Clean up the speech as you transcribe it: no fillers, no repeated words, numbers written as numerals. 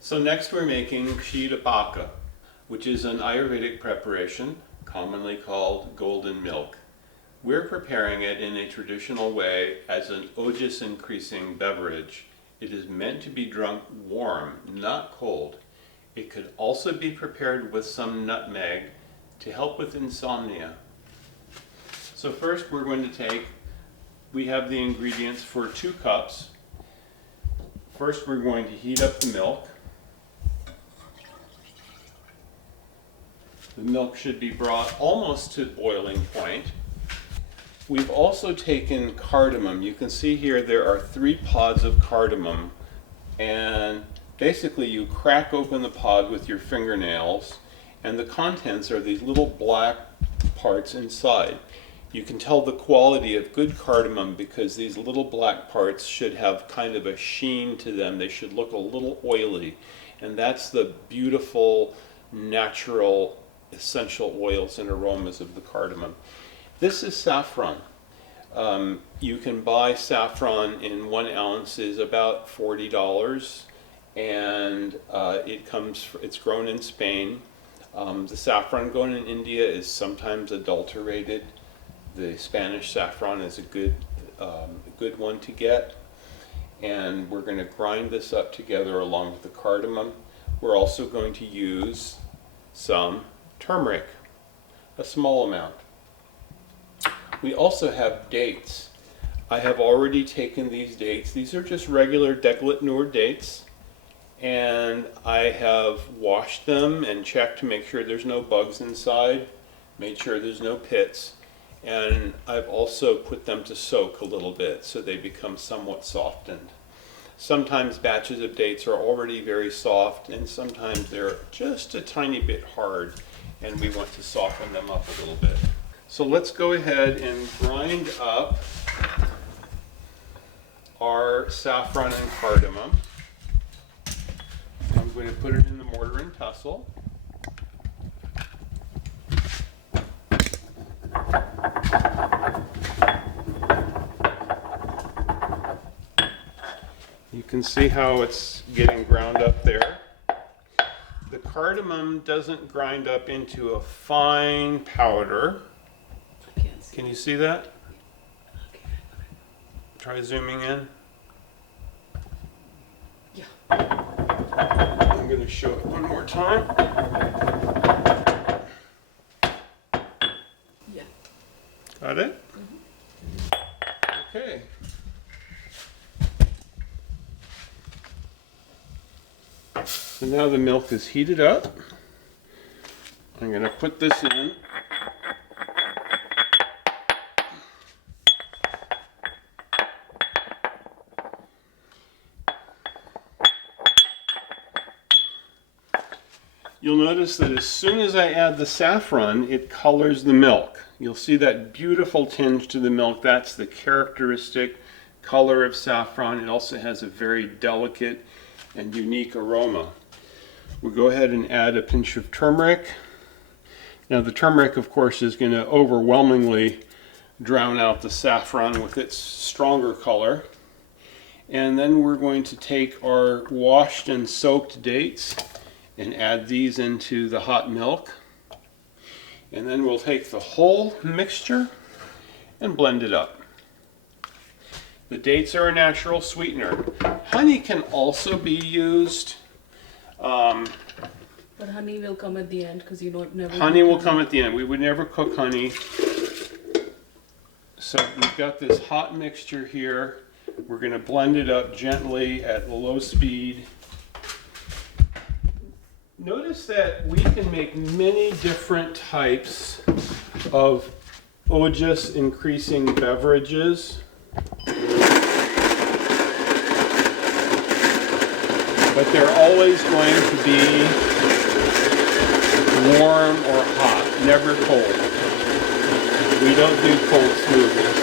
So next we're making ksira-paka, which is an Ayurvedic preparation commonly called golden milk. We're preparing it in a traditional way as an ojas increasing beverage. It is meant to be drunk warm, not cold. It could also be prepared with some nutmeg to help with insomnia. So first we're going to we have the ingredients for 2 cups. First we're going to heat up the milk. The milk should be brought almost to boiling point. We've also taken cardamom. You can see here there are 3 pods of cardamom, and basically you crack open the pod with your fingernails and the contents are these little black parts inside. You can tell the quality of good cardamom because these little black parts should have kind of a sheen to them. They should look a little oily, and that's the beautiful natural essential oils and aromas of the cardamom. This is saffron. You can buy saffron in 1 ounce is about $40, and it's grown in Spain. The saffron grown in India is sometimes adulterated. The Spanish saffron is a good one to get, and we're going to grind this up together along with the cardamom. We're also going to use some turmeric, a small amount. We also have dates. I have already taken these dates. These are just regular deglet nur dates, and I have washed them and checked to make sure there's no bugs inside, made sure there's no pits, and I've also put them to soak a little bit so they become somewhat softened. Sometimes batches of dates are already very soft, and sometimes they're just a tiny bit hard, and we want to soften them up a little bit. So let's go ahead and grind up our saffron and cardamom. I'm going to put it in the mortar and pestle. You can see how it's getting ground up there. The cardamom doesn't grind up into a fine powder. Can you see that? Try zooming in. Yeah. I'm going to show it one more time. Yeah. Got it? Okay. So now the milk is heated up. I'm going to put this in. You'll notice that as soon as I add the saffron, it colors the milk. You'll see that beautiful tinge to the milk. That's the characteristic color of saffron. It also has a very delicate and unique aroma. We'll go ahead and add a pinch of turmeric. Now the turmeric, of course, is going to overwhelmingly drown out the saffron with its stronger color. And then we're going to take our washed and soaked dates and add these into the hot milk. And then we'll take the whole mixture and blend it up. The dates are a natural sweetener. Honey can also be used. But honey will come at the end because you don't never. Honey will come at the end. We would never cook honey. So we've got this hot mixture here. We're going to blend it up gently at low speed. Notice that we can make many different types of ojas increasing beverages. But they're always going to be warm or hot, never cold. We don't do cold smoothies.